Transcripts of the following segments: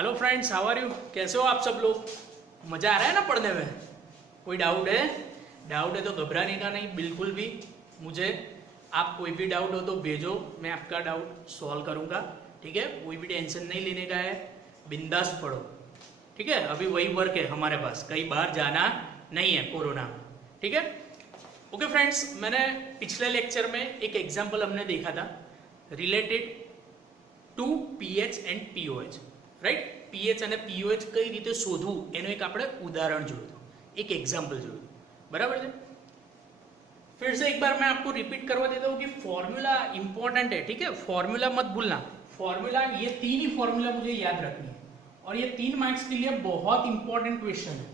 Hello friends, how are you? कैसे हो आप सब लोग? मजा आ रहा है ना पढ़ने में? कोई डाउट है? डाउट है तो घबराने का नहीं बिल्कुल भी। मुझे आप कोई भी डाउट हो तो भेजो, मैं आपका डाउट सॉल्व करूंगा। ठीक है, कोई भी टेंशन नहीं लेने का है, बिंदास पढ़ो। ठीक है, अभी वही वर्क है हमारे पास, कहीं बाहर जाना नहीं है कोरोना में। ठीक है, ओके फ्रेंड्स, मैंने पिछले लेक्चर में एक एग्जाम्पल हमने देखा था related to pH and pOH, right? PH અને પીઓએચ કઈ રીતે શોધવું એનું એક આપણે ઉદાહરણ જોયું હતું, એક एग्जाम्पल જોયું, बराबर है? फिर से एक बार मैं आपको रिपीट करवा देता हूँ कि फॉर्मूला इंपॉर्टेंट है। ठीक है, फॉर्मूला मत भूलना। फॉर्मूला, ये तीन ही फॉर्मूला मुझे याद रखनी है और ये 3 मार्क्स के लिए बहुत इंपॉर्टेंट क्वेश्चन है,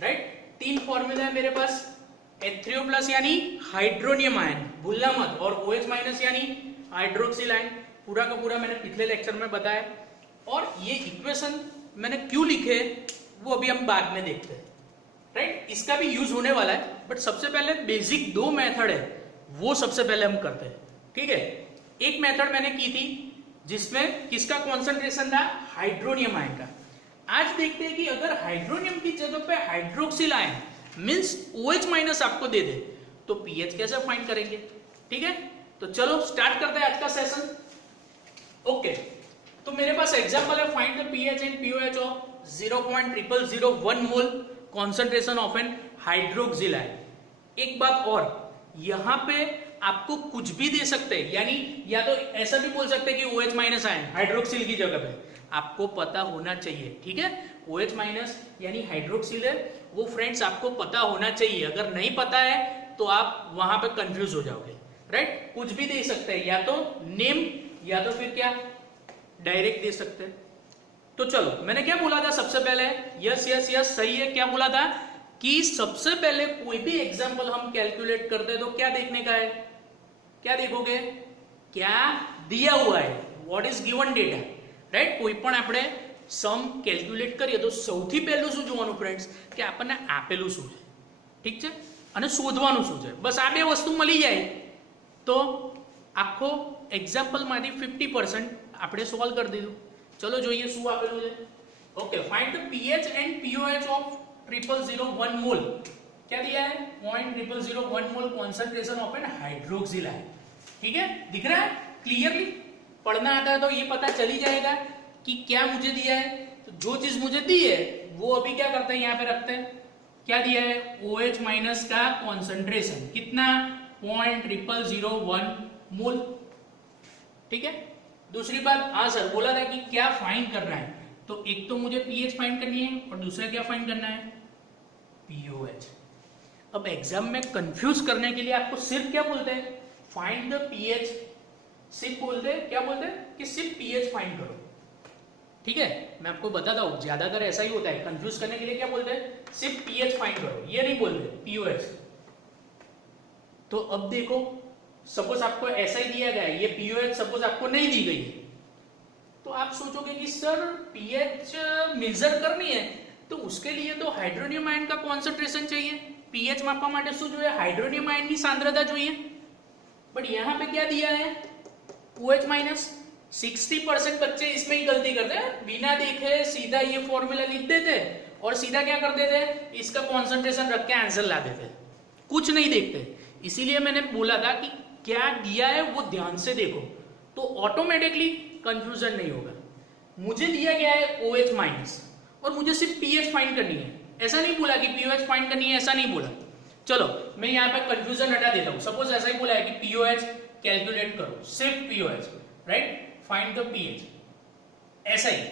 राइट? 3 फॉर्मूला है मेरे पास। H3O+ यानी हाइड्रोनियम आयन, भूलना मत, और OH- यानी हाइड्रोक्सिल आयन। पूरा का पूरा मैंने पिछले लेक्चर में बताया। और ये इक्वेशन मैंने क्यों लिखे वो अभी हम बाद में देखते हैं, राइट? इसका भी यूज होने वाला है, बट सबसे पहले बेसिक 2 मेथड है वो सबसे पहले हम करते हैं। ठीक है, एक मेथड मैंने की थी जिसमें किसका कॉन्सेंट्रेशन था? हाइड्रोनियम आयन का। आज देखते हैं कि अगर हाइड्रोनियम की जगह पे हाइड्रोक्सिल आयन मींस OH- आपको दे दे तो पीएच कैसे फाइंड करेंगे। ठीक है, तो चलो स्टार्ट करते हैं आज का सेशन। ओके, तो मेरे पास एग्जांपल है, find the pH and pOH of 0.0001 mole concentration of an hydroxyl ion. एक बात और, यहां पे आपको कुछ भी दे सकते हैं, यानी या तो ऐसा भी बोल सकते हैं कि OH- आयन हाइड्रोक्सिल की जगह पे, आपको पता होना चाहिए। ठीक है, OH- यानी हाइड्रोक्सिल है वो फ्रेंड्स आपको पता होना चाहिए। अगर नहीं पता है तो आप वहां पे कंफ्यूज हो जाओगे, राइट? कुछ भी दे सकते हैं, या तो नेम या तो फिर क्या डायरेक्ट दे सकते हैं। तो चलो, मैंने क्या बोला था सबसे पहले? यस यस यस, सही है। क्या बोला था कि सबसे पहले कोई भी एग्जांपल हम कैलकुलेट करते हैं तो क्या देखने का है? क्या देखोगे? क्या दिया हुआ है, what is given data, right? कोई પણ આપણે સમ કેલ્ક્યુલેટ કરીએ તો સૌથી પહેલું શું જોવાનું ફ્રેન્ડ્સ કે આપણને આપેલું શું છે, ઠીક છે, અને શોધવાનું શું છે। બસ આ બે વસ્તુ મળી જાય તો આખો એક્ઝામ્પલ માંથી 50% આપણે સોલ્વ કરી દીધું। ચલો જોઈએ શું આપેલું છે। Okay, find the pH and pOH of 0001 mole. क्या दिया है? 0.0001 mole concentration of an hydroxyl ion. ठीक है, दिख रहा है क्लियरली? पढ़ना आता है तो ये पता चल ही जाएगा कि क्या मुझे दिया है। तो जो चीज मुझे दी है वो अभी क्या करते हैं, यहाँ पे रखते हैं। क्या दिया है? OH- का कॉन्सेंट्रेशन कितना? 0.0001 मोल। ठीक है, दूसरी बात, हाँ सर बोला था कि क्या फाइंड करना है, तो एक तो मुझे पीएच फाइंड करनी है और दूसरा क्या फाइंड करना है? पीओएच। अब एग्जाम में कंफ्यूज करने के लिए आपको सिर्फ क्या बोलते हैं? Find the pH. सिर्फ बोलते हैं, क्या बोलते हैं कि सिर्फ पीएच फाइंड करो। ठीक है, मैं आपको बताता हूं, ज्यादातर ऐसा ही होता है, कंफ्यूज करने के लिए क्या बोलते हैं? सिर्फ पीएच फाइंड करो, ये नहीं बोलते पीओएच। तो अब देखो, सपोज आपको ऐसा ही दिया गया है, ये पीओएच सपोज आपको नहीं दी गई है, तो आप सोचोगे कि सर पीएच मेजर करनी है तो उसके लिए तो हाइड्रोनियम आयन का कॉन्सेंट्रेशन चाहिए, पीएच मापवा માટે શું જોઈએ? હાઇડ્રોનિયમ આયનની સાંદ્રતા જોઈએ। बट यहाँ पे क्या दिया है? OH-। 60% बच्चे इसमें ही गलती करते हैं, बिना देखे सीधा ये फॉर्मूला लिख देते और सीधा क्या कर देते? इसका कॉन्सेंट्रेशन रख के आंसर ला देते, कुछ नहीं देखते। इसीलिए मैंने बोला था कि क्या दिया है वो ध्यान से देखो, तो ऑटोमेटिकली कंफ्यूजन नहीं होगा। मुझे दिया गया है OH- और मुझे सिर्फ पीएच फाइंड करनी है, ऐसा नहीं बोला कि पीओएच फाइंड करनी है, ऐसा नहीं बोला। चलो मैं यहाँ पे कंफ्यूजन हटा देता हूँ। सपोज ऐसा ही बोला है कि पीओएच कैलकुलेट करो, सिर्फ pOH, right? Find the pH, ऐसा ही।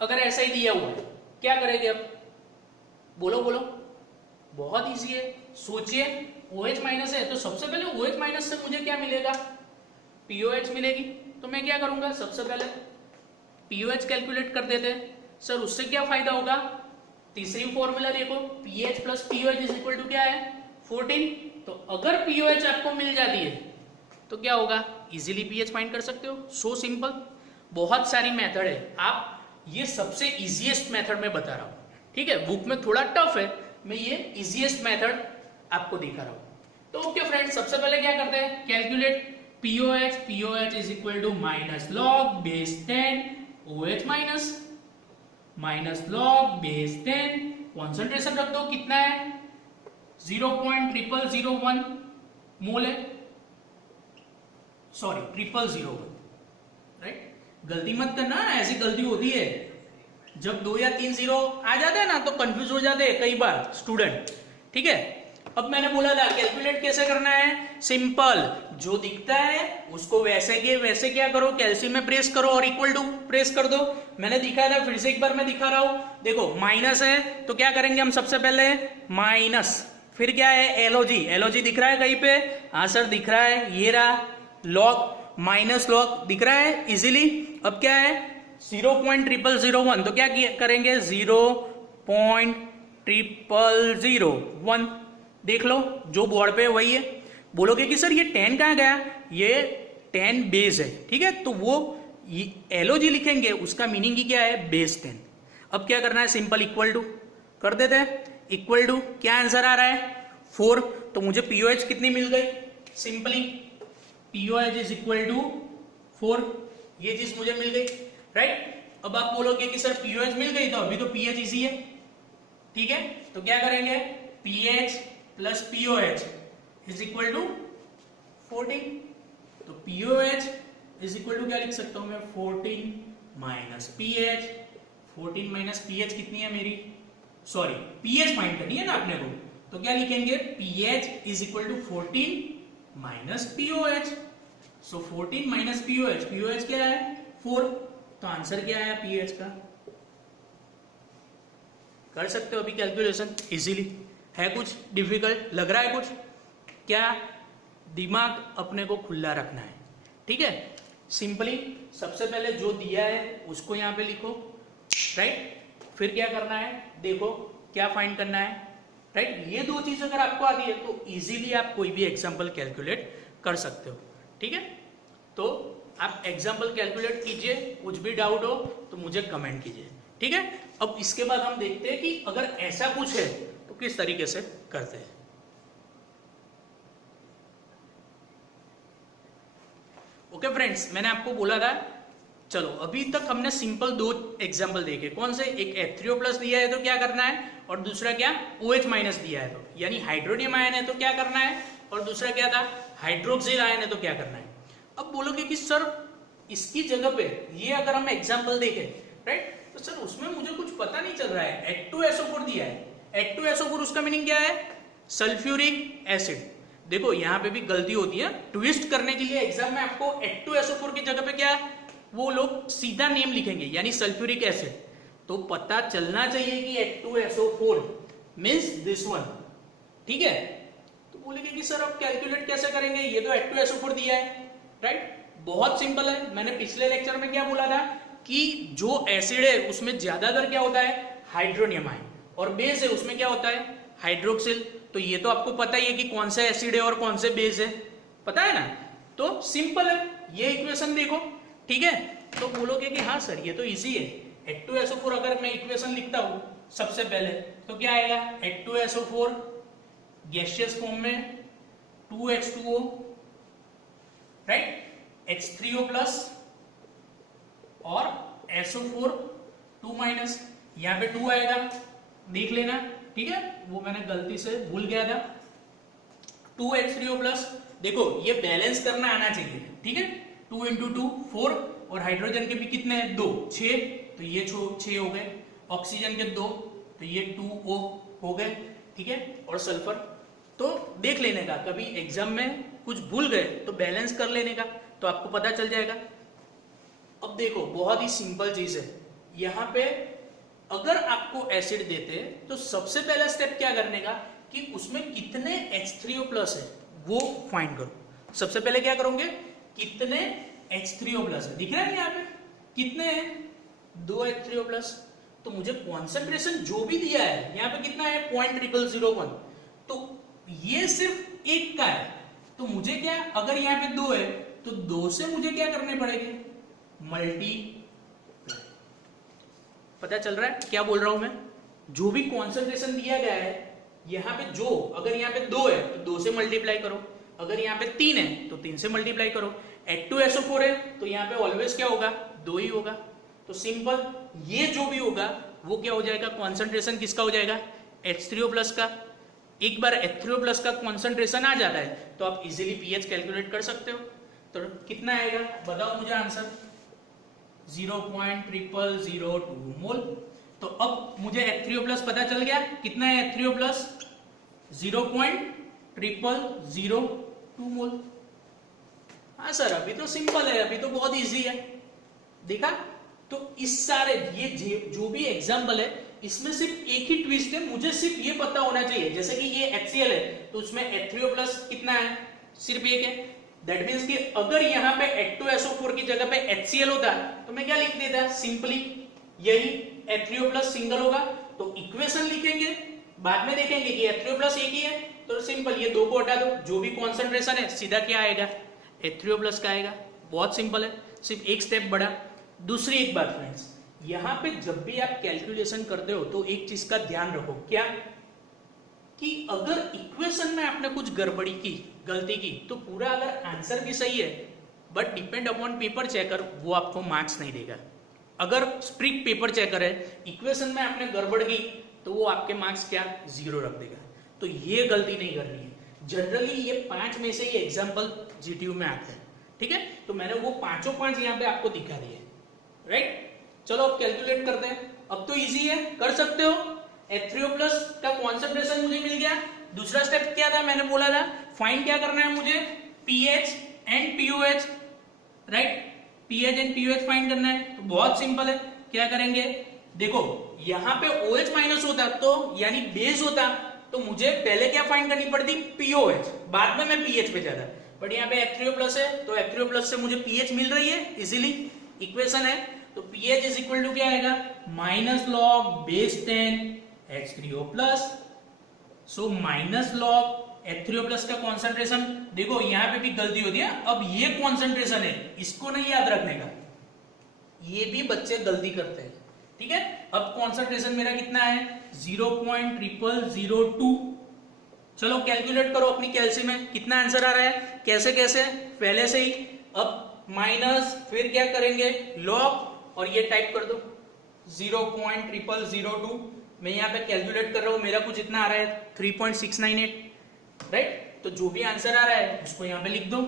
अगर ऐसा ही दिया हुआ है क्या करेंगे अब? बोलो बोलो, बहुत इजी है। सोचिए, OH- है तो सबसे पहले OH- से मुझे क्या मिलेगा? पीओएच मिलेगी। तो मैं क्या करूंगा? सबसे पहले पीओएच कैलकुलेट कर देते हैं। सर उससे क्या फायदा होगा? तीसरी फॉर्मूला देखो, pH plus pOH is equal to क्या है? 14। तो अगर पीओएच आपको मिल जाती है तो क्या होगा? इजीली पीएच फाइंड कर सकते हो। So simple. बहुत सारी मेथड है, आप ये सबसे इजीएस्ट मेथड में बता रहा हूं। ठीक है, बुक में थोड़ा टफ है, मैं ये इजीएस्ट मेथड आपको दिखा रहा हूं। तो ओके फ्रेंड्स, सबसे पहले क्या करते हैं? Calculate pOH. POH is equal to -log base 10 OH-। Minus log base 10, concentration रख दो, कितना है 0.0001 मोल है, सॉरी 0001, राइट। गलती मत करना, ऐसी गलती होती है जब 2 या 3 जीरो आ जाते हैं ना तो कंफ्यूज हो जाते हैं कई बार स्टूडेंट, ठीक है। अब मैंने बोला था कैलकुलेट कैसे करना है, सिंपल, जो दिखता है उसको वैसे के वैसे क्या करो, कैल्शियम में प्रेस करो और इक्वल टू प्रेस कर दो। मैंने दिखाया था, फिर से एक बार मैं दिखा रहा हूं, देखो माइनस है तो क्या करेंगे हम, सबसे पहले माइनस, फिर क्या है एलओजी, एलओजी दिख रहा है कहीं पे, हाँ सर दिख रहा है, ये रहा, लॉग माइनस लॉग दिख रहा है इजीली। अब क्या है 0.0001, तो क्या करेंगे 0.0001, देख लो जो बोर्ड पे वही है। बोलोगे कि सर ये 10 कहाँ गया, ये 10 बेस है, ठीक है, तो वो एलओजी लिखेंगे, उसका मीनिंग ही क्या है, बेस 10। अब क्या करना है, सिंपल इक्वल टू कर देते हैं, इक्वल टू क्या आंसर आ रहा है 4, तो मुझे पीओएच कितनी मिल गई, simply pOH is equal to 4, ये चीज मुझे मिल गई, राइट। अब आप बोलोगे कि सर पीओएच मिल गई तो अभी तो पीएच इजी है, ठीक है, तो क्या करेंगे pH plus pOH is equal to 14, तो पीओएच इज इक्वल टू क्या लिख सकता हूं मैं 14 माइनस पीएच, 14 माइनस पीएच कितनी है मेरी, सॉरी पीएच फाइंड करनी है ना अपने को, तो क्या लिखेंगे pH is equal to 14 minus pOH, so 14 minus pOH, pOH क्या है 4, तो आंसर क्या है पीएच का, कर सकते हो अभी कैलकुलेशन इजीली, है कुछ डिफिकल्ट लग रहा है कुछ, क्या दिमाग अपने को खुला रखना है, ठीक है। सिंपली सबसे पहले जो दिया है उसको यहां पे लिखो, राइट, फिर क्या करना है देखो क्या फाइंड करना है, राइट। ये दो चीज अगर आपको आती है तो इजीली आप कोई भी एग्जांपल कैलकुलेट कर सकते हो, ठीक है। तो आप एग्जांपल कैलकुलेट कीजिए, कुछ भी डाउट हो तो मुझे कमेंट कीजिए, ठीक है। अब इसके बाद हम देखते हैं कि अगर ऐसा कुछ है तो किस तरीके से करते हैं। ओके फ्रेंड्स, मैंने आपको बोला था, चलो अभी तक हमने सिंपल 2 एग्जांपल देखे, कौन से, एक H3O प्लस दिया है तो क्या करना है, और दूसरा क्या OH माइनस दिया है तो यानी हाइड्रोनियम आयन है तो क्या करना है, और दूसरा क्या था हाइड्रोक्सिल आयन है तो क्या करना है। अब बोलोगे कि सर इसकी जगह पे ये अगर हम एग्जांपल देखें, राइट, तो सर उसमें मुझे कुछ पता नहीं चल रहा है, H2SO4 दिया है, H2SO4 उसका मीनिंग क्या है, सल्फ्यूरिक एसिड। देखो यहाँ पे भी गलती होती है, ट्विस्ट करने के लिए एग्जाम में आपको H2SO4 की जगह पे क्या वो लोग सीधा नेम लिखेंगे यानी सल्फ्यूरिक एसिड, तो पता चलना चाहिए कि H2SO4 मींस दिस वन, ठीक है। तो बोलेंगे कि सर अब कैलकुलेट कैसे करेंगे, ये तो H2SO4 दिया है, राइट, बहुत सिंपल है। मैंने पिछले लेक्चर में क्या बोला था कि जो एसिड है उसमें ज्यादातर क्या होता है हाइड्रोनियम आयन, और बेस है उसमें क्या होता है हाइड्रोक्सिल, तो ये तो आपको पता ही है कि कौन सा एसिड है और कौन से बेस है, पता है ना, तो सिंपल है, ये इक्वेशन देखो, ठीक है। तो बोलोगे कि हाँ सर ये तो इजी है, H2SO4 अगर मैं इक्वेशन लिखता हूं सबसे पहले तो क्या आएगा, H2SO4 गैसियस फॉर्म में 2H2O, राइट, H3O प्लस और SO4 2 माइनस, यहां पे 2 आएगा, देख लेना, ठीक है, वो मैंने गलती से भूल गया था, 2H3O प्लस, देखो ये बैलेंस करना आना चाहिए, ठीक है, 2 इंटू 2 4, और हाइड्रोजन के भी कितने हैं 2 6, तो ये 6 हो गए, ऑक्सीजन के 2, तो ये 2O हो गए, ठीक है, और सल्फर, तो देख लेने का, कभी एग्जाम में कुछ भूल गए तो बैलेंस कर लेने का, तो आपको पता चल जाएगा। अब देखो बहुत ही सिंपल चीज है, यहां पे अगर आपको एसिड देते तो सबसे पहला स्टेप क्या करने का कि उसमें कितने H3O प्लस है वो फाइंड करो। सबसे पहले क्या करोगे, कितने H3O प्लस है, दिख रहा है यहाँ पे कितने हैं 2 H3O प्लस, तो मुझे कॉन्सेंट्रेशन जो भी दिया है यहाँ पे कितना है 0.0001, तो ये सिर्फ एक का है, तो मुझे क्या, अगर यहाँ पे 2 है तो 2 से मुझे क्या करने पड़ेंगे मल्टी, पता चल रहा है क्या बोल रहा हूं मैं, जो भी कॉन्सेंट्रेशन दिया गया है यहाँ पे, जो अगर यहाँ पे 2 है तो 2 से मल्टीप्लाई करो, अगर यहाँ पे 3 है तो 3 से मल्टीप्लाई करो, H2SO4 है तो यहाँ पे ऑलवेज क्या होगा 2 ही होगा, तो तो सिंपल ये जो भी होगा वो क्या हो जाएगा, कॉन्सेंट्रेशन किसका हो जाएगा, H3O+ का। एक बार H3O+ का कॉन्सेंट्रेशन आ जाता है तो आप इजीली पीएच कैलकुलेट कर सकते हो। तो कितना आएगा बताओ मुझे आंसर, 0.0002 मोल। तो अब मुझे H3O+ पता चल गया, कितना है H3O+, 0.0002 मोल। हाँ सर अभी तो सिंपल है, अभी तो बहुत इजी है, देखा। तो इस सारे ये जो भी एग्जाम्पल है इसमें सिर्फ एक ही ट्विस्ट है, मुझे सिर्फ ये पता होना चाहिए, जैसे कि ये HCl है तो उसमें H3O+ कितना है, सिर्फ एक है। दैट मीन्स कि अगर यहाँ पे H2SO4 की जगह पे HCl होता तो मैं क्या लिख देता, सिंपली यही H3O+ सिंगल होगा। तो इक्वेशन लिखेंगे, बाद में देखेंगे कि H3O+ एक ही है, तो सिंपल ये दो को हटा दो, जो भी कॉन्सेंट्रेशन है सीधा क्या आएगा, H3O+ का आएगा। बहुत सिंपल है, सिर्फ एक स्टेप बढ़ा। दूसरी एक बात फ्रेंड्स, यहाँ पे जब भी आप कैलकुलेशन करते हो तो एक चीज का ध्यान रखो, क्या कि अगर इक्वेशन में आपने कुछ गड़बड़ी की, गलती की, तो पूरा अगर आंसर भी सही है but depend upon paper checker, वो आपको मार्क्स नहीं देगा। अगर स्ट्रिक्ट पेपर चेकर है, इक्वेशन में आपने गड़बड़ की तो वो आपके मार्क्स क्या, 0 रख देगा। तो ये गलती नहीं करनी है। जनरली ये 5 में से ये एग्जाम्पल जीटीयू में आते हैं, ठीक है। तो मैंने वो पांचों 5 यहाँ पे आपको दिखा दिए, राइट। चलो अब कैलकुलेट करते हैं, अब तो इजी है, कर सकते हो। H3O+ का कॉन्सेंट्रेशन मुझे मिल गया। दूसरा स्टेप क्या था, मैंने बोला था फाइंड क्या करना है मुझे, pH and pOH, right. PH and pOH find करना है। तो बहुत सिंपल है, क्या करेंगे, देखो यहाँ पे OH- होता तो यानी बेस होता तो मुझे पहले क्या फाइंड करनी पड़ती, पीओएच, बाद में मैं पीएच पे जाता। बट यहाँ पे H3O+ है तो H3O+ से मुझे पीएच मिल रही है इजीली, इक्वेशन है। तो pH इज इक्वल टू क्या आएगा, -log base 10 H3O+। सो -log H3O+ का कॉन्सेंट्रेशन, देखो यहाँ पे भी गलती होती है। अब ये कॉन्सेंट्रेशन है, इसको नहीं याद रखने का, ये भी बच्चे गलती करते हैं, ठीक है। अब कॉन्सेंट्रेशन मेरा कितना है, 0.0002। चलो कैलकुलेट करो अपनी कैलसी में, कितना आंसर आ रहा है, कैसे कैसे, पहले से ही। अब माइनस, फिर क्या करेंगे, लॉग, और ये टाइप कर दो 0.0002। मैं यहाँ पे कैलकुलेट कर रहा हूं, मेरा कुछ इतना आ रहा है 3.698, राइट। तो जो भी आंसर आ रहा है उसको यहाँ पे लिख दो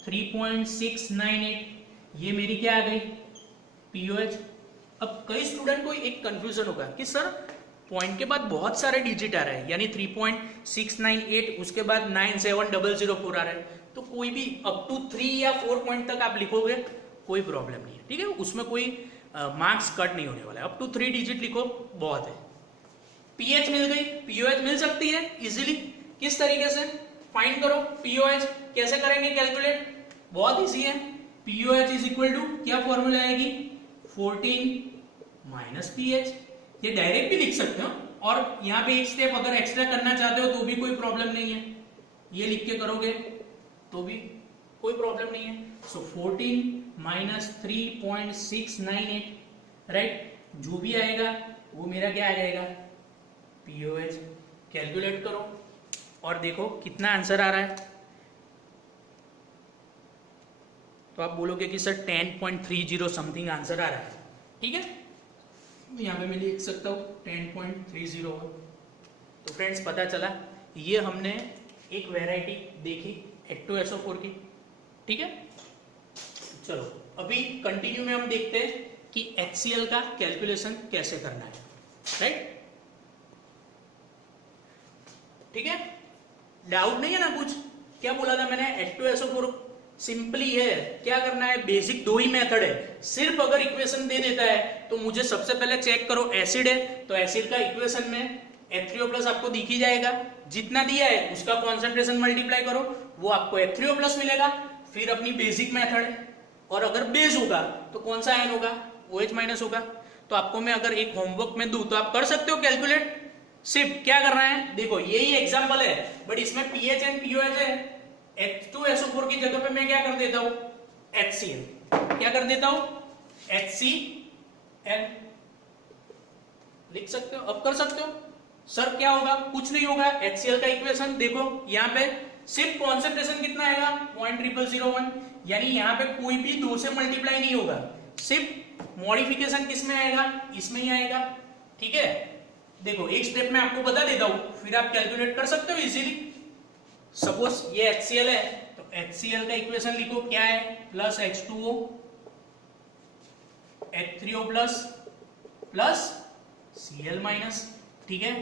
3.698। ये मेरी क्या आ गई, पीओएच। अब कई स्टूडेंट को एक कंफ्यूजन होगा कि सर पॉइंट के बाद बहुत सारे डिजिट आ रहे हैं, यानी 3.698, उसके बाद 97004 आ रहा है। तो कोई भी अप टू 3 या 4 पॉइंट तक आप लिखोगे, कोई प्रॉब्लम नहीं है, ठीक है। उसमें कोई मार्क्स कट नहीं होने वाला है। अप टू 3 डिजिट लिखो, बहुत है। पीएच मिल गई, पीओएच मिल सकती है इजीली। किस तरीके से फाइंड करो पीओएच, कैसे करेंगे कैलकुलेट, बहुत इजी है। पीओएच इज इक्वल टू क्या फॉर्मूला आएगी, 14 - पीएच। ये डायरेक्ट भी लिख सकते हो, और यहाँ पे एक स्टेप अगर एक्स्ट्रा करना चाहते हो तो भी कोई प्रॉब्लम नहीं है, ये लिख के करोगे तो भी कोई प्रॉब्लम नहीं है। सो 14 - 3.698, राइट। जो भी आएगा वो मेरा क्या आ जाएगा, पीओएच। कैलकुलेट करो और देखो कितना आंसर आ रहा है। तो आप बोलोगे कि सर 10.30 समथिंग आंसर आ रहा है, ठीक है। यहाँ पे मैं लिख सकता हूँ 10.30। तो फ्रेंड्स पता चला, ये हमने एक वैरायटी देखी H2SO4 की, ठीक है। चलो अभी कंटिन्यू में हम देखते हैं कि HCl का कैलकुलेशन कैसे करना है, राइट, ठीक है। डाउट नहीं है ना कुछ, क्या बोला था मैंने, H2SO4 सिंपली है, क्या करना है, बेसिक 2 ही मेथड है। सिर्फ अगर इक्वेशन दे देता है तो मुझे सबसे पहले चेक करो एसिड है, तो एसिड का इक्वेशन में H3O+ आपको दिख ही जाएगा, जितना दिया है उसका कॉन्सेंट्रेशन मल्टीप्लाई करो, वो आपको H3O+ मिलेगा। फिर अपनी बेसिक मेथड है, और अगर बेस होगा तो कौन सा आयन होगा, OH- होगा। तो आपको मैं अगर एक होमवर्क में दूं तो आप कर सकते हो कैलकुलेट। सिर्फ क्या करना है, देखो यही एग्जांपल है बट इसमें पीएच एंड पीओएच है। H2SO4 की जगह पे मैं क्या कर देता हूं, HCl, क्या कर देता हूं, HCl लिख सकते हो। अब कर सकते हो सर, क्या होगा, कुछ नहीं होगा। HCl का इक्वेशन देखो, यहाँ पे सिर्फ कॉन्सेंट्रेशन कितना आएगा, 0.0001, यानी यहाँ पे कोई भी 2 से मल्टीप्लाई नहीं होगा, सिर्फ मॉडिफिकेशन किस में आएगा, इसमें ही आएगा, ठीक है। देखो एक स्टेप में आपको बता देता हूं, फिर आप कैलकुलेट कर सकते हो इजीली। सपोज ये HCl है, तो HCl का इक्वेशन लिखो, क्या है, plus H2O H3O plus Cl minus, ठीक है।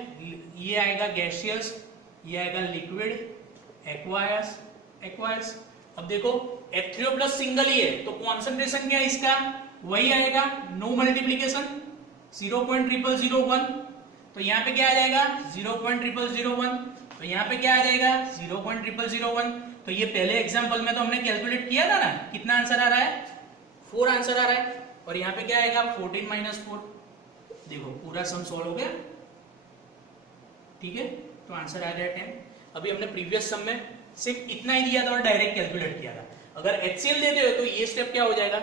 ये आएगा गैसियस, ये आएगा लिक्विड, एक्वायस। अब देखो H3O प्लस सिंगल ही है, तो कॉन्सेंट्रेशन क्या है इसका, वही आएगा, नो मल्टीप्लीकेशन 0.0001, तो यहाँ पे क्या आ जाएगा 0.0001, तो यहाँ पे क्या आ जाएगा 0.0001। तो ये पहले एग्जांपल में तो हमने कैलकुलेट किया था ना, कितना आंसर आ रहा है, 4 आंसर आ रहा है, और यहाँ पे क्या आएगा 14 - 4। देखो पूरा सम सॉल्व हो गया, ठीक है, तो आंसर आ गया 10। अभी हमने प्रीवियस सम में सिर्फ इतना ही दिया था और डायरेक्ट कैलकुलेट किया था। अगर HCl देते हो तो ये स्टेप क्या हो जाएगा,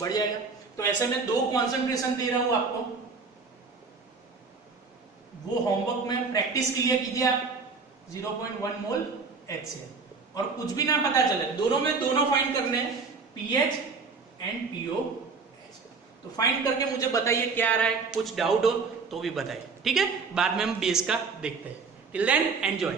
बढ़ जाएगा। तो ऐसे में 2 कॉन्सेंट्रेशन दे रहा हूं आपको, वो होमवर्क में प्रैक्टिस के लिए कीजिए आप, 0.1 मोल HCl, और कुछ भी ना पता चले, दोनों में दोनों फाइंड करने हैं, पीएच एंड पीओएच। तो फाइंड करके मुझे बताइए क्या आ रहा है, कुछ डाउट हो तो भी बताइए, ठीक है। बाद में हम बेस का देखते हैं। Till then enjoy.